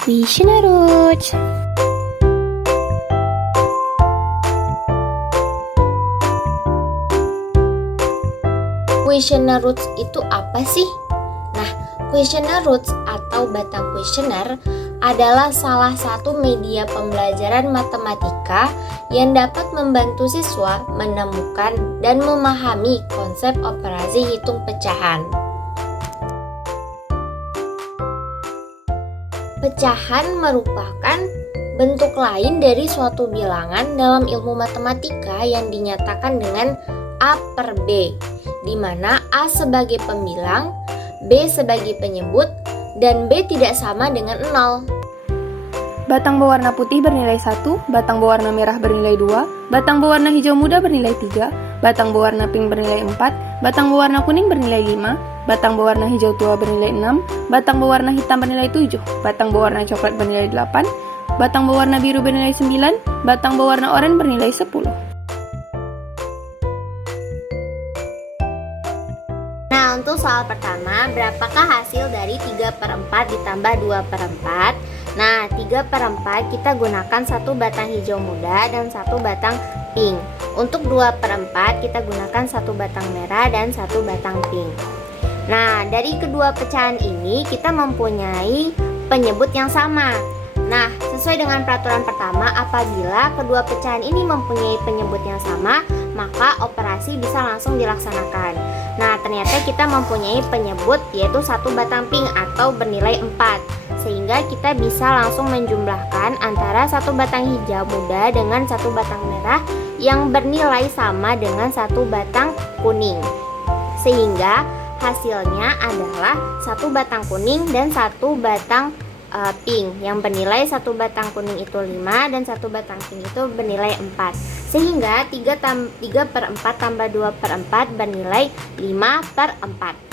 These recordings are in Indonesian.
Questionnaire Roots. Questionnaire Roots itu apa sih? Nah, Questionnaire Roots atau batang kuesioner adalah salah satu media pembelajaran matematika yang dapat membantu siswa menemukan dan memahami konsep operasi hitung pecahan. Pecahan merupakan bentuk lain dari suatu bilangan dalam ilmu matematika yang dinyatakan dengan A per B, di mana A sebagai pembilang, B sebagai penyebut, dan B tidak sama dengan 0. Batang berwarna putih bernilai 1, batang berwarna merah bernilai 2, batang berwarna hijau muda bernilai 3, batang berwarna pink bernilai 4, batang berwarna kuning bernilai 5, batang berwarna hijau tua bernilai 6, batang berwarna hitam bernilai 7, batang berwarna coklat bernilai 8, batang berwarna biru bernilai 9, batang berwarna oranye bernilai 10. Nah, untuk soal pertama, berapakah hasil dari 3 per 4 ditambah 2 per 4? Nah, 3 per 4 kita gunakan satu batang hijau muda dan satu batang pink. Untuk 2 per 4 kita gunakan satu batang merah dan satu batang pink. Nah, dari kedua pecahan ini kita mempunyai penyebut yang sama. Nah, sesuai dengan peraturan pertama, apabila kedua pecahan ini mempunyai penyebut yang sama, maka operasi bisa langsung dilaksanakan. Nah, ternyata kita mempunyai penyebut yaitu satu batang pink atau bernilai 4. Sehingga kita bisa langsung menjumlahkan antara satu batang hijau muda dengan satu batang merah yang bernilai sama dengan satu batang kuning. Sehingga hasilnya adalah satu batang kuning dan satu batang pink yang bernilai satu batang kuning itu 5 dan satu batang pink itu bernilai 4. Sehingga 3 per 4 tambah 2 per 4 bernilai 5 per 4.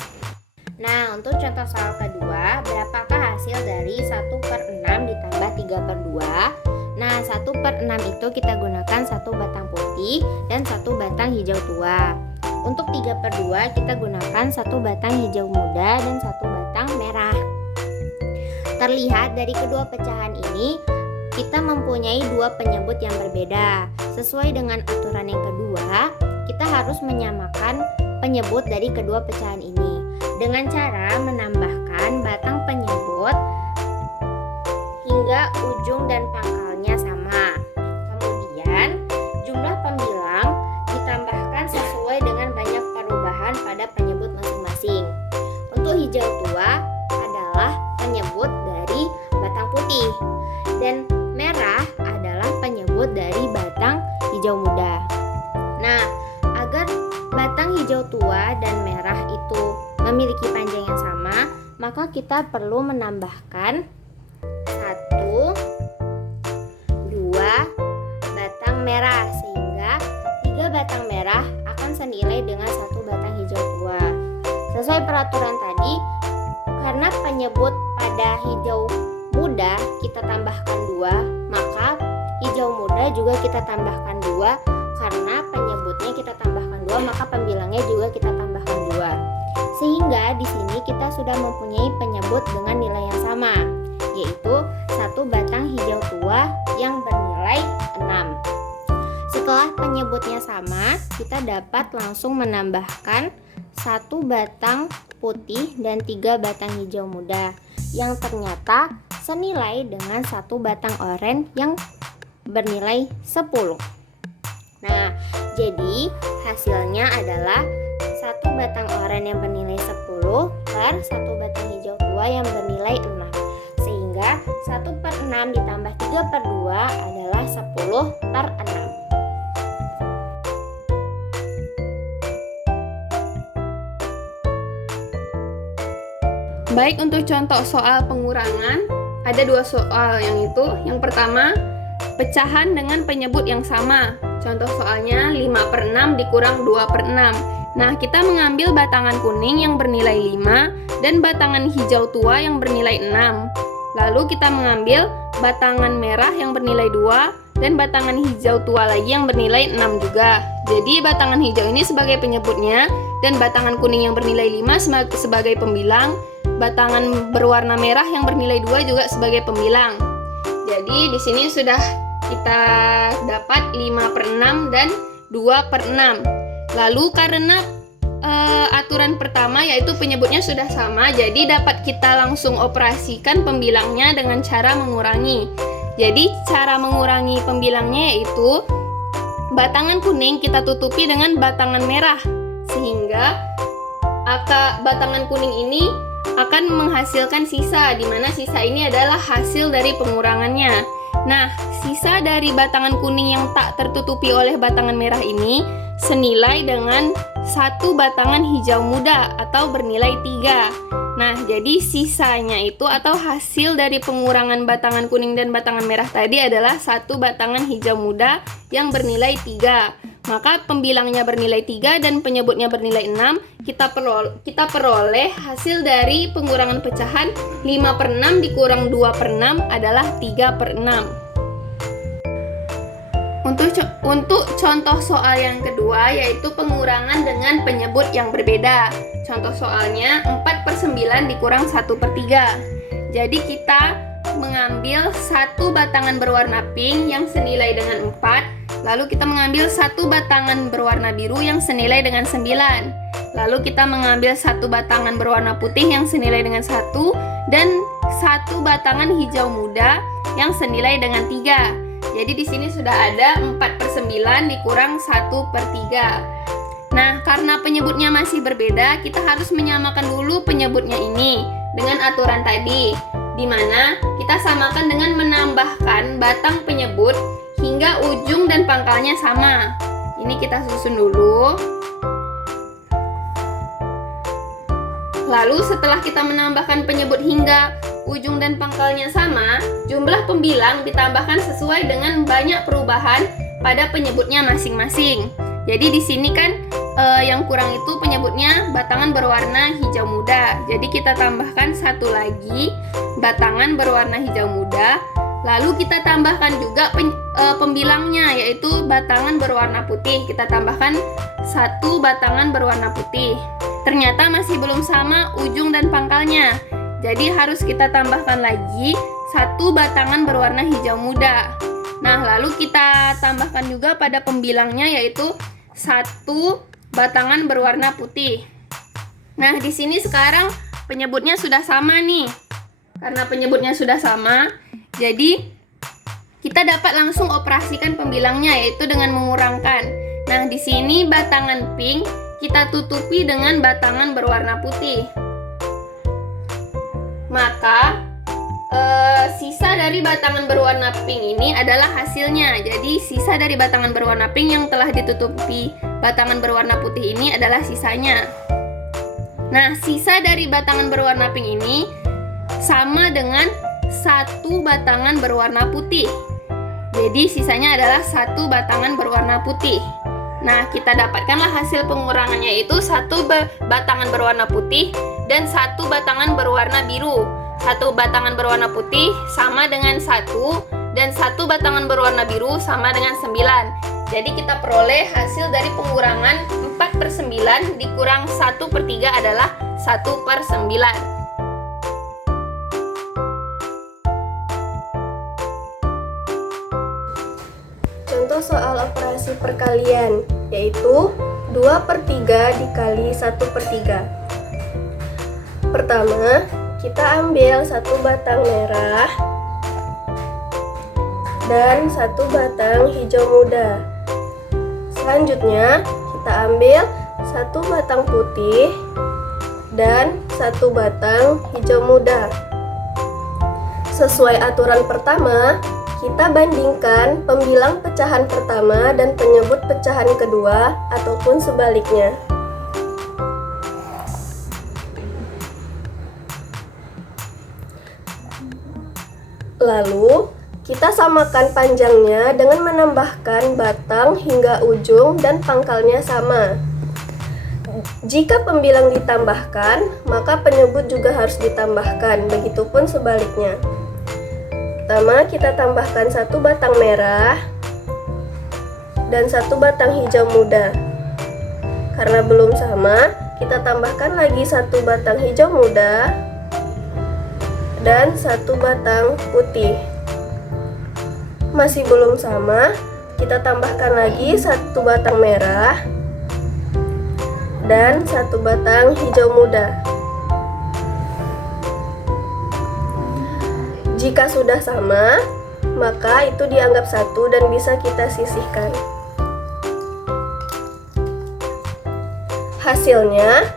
Nah, untuk contoh soal kedua, berapakah hasil dari 1 per 6 ditambah 3 per 2? Nah, 1 per 6 itu kita gunakan satu batang putih dan satu batang hijau tua. Untuk 3 per 2 kita gunakan satu batang hijau muda dan satu batang merah. Terlihat dari kedua pecahan ini, kita mempunyai dua penyebut yang berbeda. Sesuai dengan aturan yang kedua, kita harus menyamakan penyebut dari kedua pecahan ini dengan cara menambahkan batang penyebut hingga ujung dan pangkalnya sama. Kemudian, jumlah pembilang ditambahkan sesuai dengan banyak perubahan pada penyebut masing-masing. Untuk hijau tua adalah penyebut dari batang putih dan merah adalah penyebut dari batang hijau muda. Nah, agar batang hijau tua dan merah itu memiliki panjang yang sama, maka kita perlu menambahkan 1, 2 batang merah sehingga 3 batang merah akan senilai dengan satu batang hijau tua. Sesuai peraturan tadi, karena penyebut pada hijau muda kita tambahkan 2, maka hijau muda juga kita tambahkan 2. Karena penyebutnya kita tambahkan 2, maka pembilangnya juga kita tambahkan 2. Sehingga di sini kita sudah mempunyai penyebut dengan nilai yang sama, yaitu satu batang hijau tua yang bernilai 6. Setelah penyebutnya sama, kita dapat langsung menambahkan satu batang putih dan 3 batang hijau muda yang ternyata senilai dengan satu batang oranye yang bernilai 10. Nah, jadi hasilnya adalah satu batang oranye yang bernilai 10 per satu batang hijau tua yang bernilai 6. Sehingga 1 per 6 ditambah 3 per 2 adalah 10 per 6. Baik, untuk contoh soal pengurangan, ada 2 soal yang pertama, pecahan dengan penyebut yang sama. Contoh soalnya 5 per 6 dikurang 2 per 6. Nah, kita mengambil batangan kuning yang bernilai 5 dan batangan hijau tua yang bernilai 6. Lalu kita mengambil batangan merah yang bernilai 2 dan batangan hijau tua lagi yang bernilai 6 juga. Jadi batangan hijau ini sebagai penyebutnya dan batangan kuning yang bernilai 5 sebagai pembilang, batangan berwarna merah yang bernilai 2 juga sebagai pembilang. Jadi di sini sudah kita dapat 5/6 dan 2/6. Lalu karena aturan pertama yaitu penyebutnya sudah sama, jadi dapat kita langsung operasikan pembilangnya dengan cara mengurangi. Jadi cara mengurangi pembilangnya yaitu batangan kuning kita tutupi dengan batangan merah, sehingga batangan kuning ini akan menghasilkan sisa, di mana sisa ini adalah hasil dari pengurangannya. Nah, sisa dari batangan kuning yang tak tertutupi oleh batangan merah ini senilai dengan 1 batangan hijau muda atau bernilai 3. Nah, jadi sisanya itu atau hasil dari pengurangan batangan kuning dan batangan merah tadi adalah 1 batangan hijau muda yang bernilai 3. Maka pembilangnya bernilai 3 dan penyebutnya bernilai 6. Kita peroleh hasil dari pengurangan pecahan 5/6 dikurang 2/6 adalah 3/6. Untuk contoh soal yang kedua yaitu pengurangan dengan penyebut yang berbeda. Contoh soalnya 4/9 dikurang 1/3. Jadi kita mengambil 1 batangan berwarna pink yang senilai dengan 4, lalu kita mengambil 1 batangan berwarna biru yang senilai dengan 9, lalu kita mengambil 1 batangan berwarna putih yang senilai dengan 1, dan 1 batangan hijau muda yang senilai dengan 3. Jadi di sini sudah ada 4/9 dikurang 1/3. Nah, karena penyebutnya masih berbeda, kita harus menyamakan dulu penyebutnya ini dengan aturan tadi, di mana kita samakan dengan menambahkan batang penyebut hingga ujung dan pangkalnya sama. Ini kita susun dulu. Lalu setelah kita menambahkan penyebut hingga ujung dan pangkalnya sama, jumlah pembilang ditambahkan sesuai dengan banyak perubahan pada penyebutnya masing-masing. Jadi di sini kan yang kurang itu penyebutnya batangan berwarna hijau muda. Jadi kita tambahkan 1 lagi batangan berwarna hijau muda. Lalu kita tambahkan juga pembilangnya yaitu batangan berwarna putih. Kita tambahkan 1 batangan berwarna putih. Ternyata masih belum sama ujung dan pangkalnya. Jadi harus kita tambahkan lagi 1 batangan berwarna hijau muda. Nah, lalu kita tambahkan juga pada pembilangnya yaitu 1 batangan berwarna putih. Nah, di sini sekarang penyebutnya sudah sama nih. Karena penyebutnya sudah sama, jadi kita dapat langsung operasikan pembilangnya yaitu dengan mengurangkan. Nah, di sini batangan pink kita tutupi dengan batangan berwarna putih. Maka sisa dari batangan berwarna pink ini adalah hasilnya. Jadi sisa dari batangan berwarna pink yang telah ditutupi batangan berwarna putih ini adalah sisanya. Nah, sisa dari batangan berwarna pink ini sama dengan 1 batangan berwarna putih. Jadi sisanya adalah 1 batangan berwarna putih. Nah, kita dapatkanlah hasil pengurangannya itu 1 batangan berwarna putih dan 1 batangan berwarna biru. 1 batangan berwarna putih sama dengan 1 dan 1 batangan berwarna biru sama dengan 9. Jadi kita peroleh hasil dari pengurangan 4/9 dikurang 1/3 adalah 1/9. Contoh soal operasi perkalian yaitu 2/3 dikali 1/3. Pertama, kita ambil 1 batang merah dan 1 batang hijau muda. Selanjutnya, kita ambil 1 batang putih dan 1 batang hijau muda. Sesuai aturan pertama, kita bandingkan pembilang pecahan pertama dan penyebut pecahan kedua ataupun sebaliknya. Lalu, kita samakan panjangnya dengan menambahkan batang hingga ujung dan pangkalnya sama. Jika pembilang ditambahkan, maka penyebut juga harus ditambahkan, begitupun sebaliknya. Pertama, kita tambahkan 1 batang merah dan 1 batang hijau muda. Karena belum sama, kita tambahkan lagi 1 batang hijau muda dan 1 batang putih. Masih belum sama, kita tambahkan lagi 1 batang merah dan 1 batang hijau muda. Jika sudah sama, maka itu dianggap satu dan bisa kita sisihkan. Hasilnya,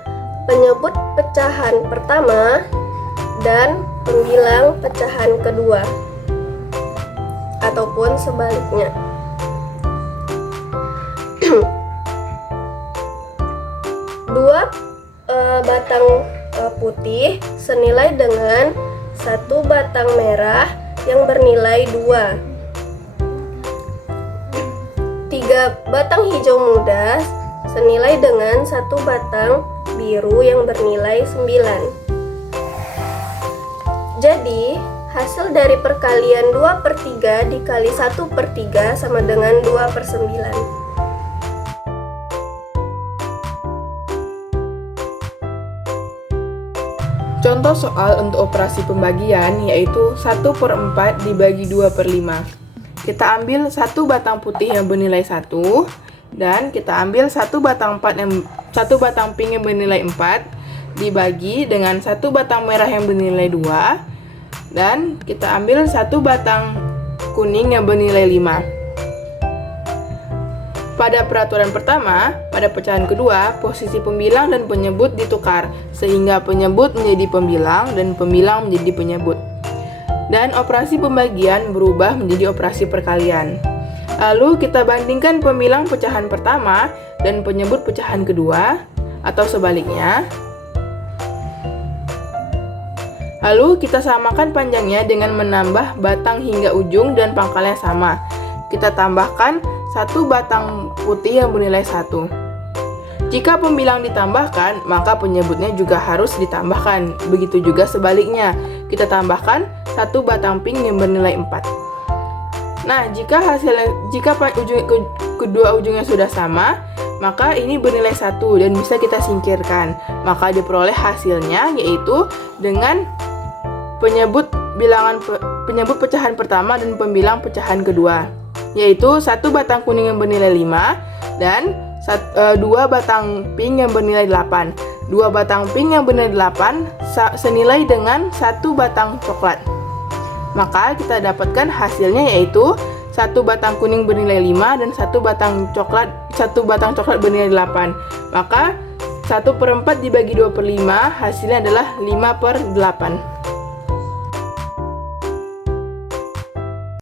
penyebut pecahan pertama dan pembilang pecahan kedua, ataupun sebaliknya. Dua batang putih senilai dengan 1 batang merah yang bernilai 2. 3 batang hijau muda senilai dengan 1 batang biru yang bernilai 9. Jadi, hasil dari perkalian 2/3 dikali 1/3 sama dengan 2/9. Contoh soal untuk operasi pembagian yaitu 1/4 dibagi 2/5. Kita ambil 1 batang putih yang bernilai 1 dan kita ambil 1 batang pink yang bernilai 4 dibagi dengan 1 batang merah yang bernilai 2 dan kita ambil 1 batang kuning yang bernilai 5. Pada peraturan pertama, pada pecahan kedua, posisi pembilang dan penyebut ditukar sehingga penyebut menjadi pembilang dan pembilang menjadi penyebut. Dan operasi pembagian berubah menjadi operasi perkalian. Lalu kita bandingkan pembilang pecahan pertama dan penyebut pecahan kedua atau sebaliknya. Lalu kita samakan panjangnya dengan menambah batang hingga ujung dan pangkalnya sama. Kita tambahkan 1 batang putih yang bernilai 1. Jika pembilang ditambahkan, maka penyebutnya juga harus ditambahkan. Begitu juga sebaliknya, kita tambahkan 1 batang pink yang bernilai 4. Nah, jika kedua ujungnya sudah sama, maka ini bernilai 1 dan bisa kita singkirkan. Maka diperoleh hasilnya yaitu dengan penyebut pecahan pertama dan pembilang pecahan kedua, yaitu 1 batang kuning yang bernilai 5 dan 2 batang pink yang bernilai 8. 2 batang pink yang bernilai 8 senilai dengan 1 batang coklat. Maka kita dapatkan hasilnya yaitu 1 batang kuning bernilai 5 dan 1 batang coklat bernilai 8. Maka 1/4 dibagi 2/5 hasilnya adalah 5/8.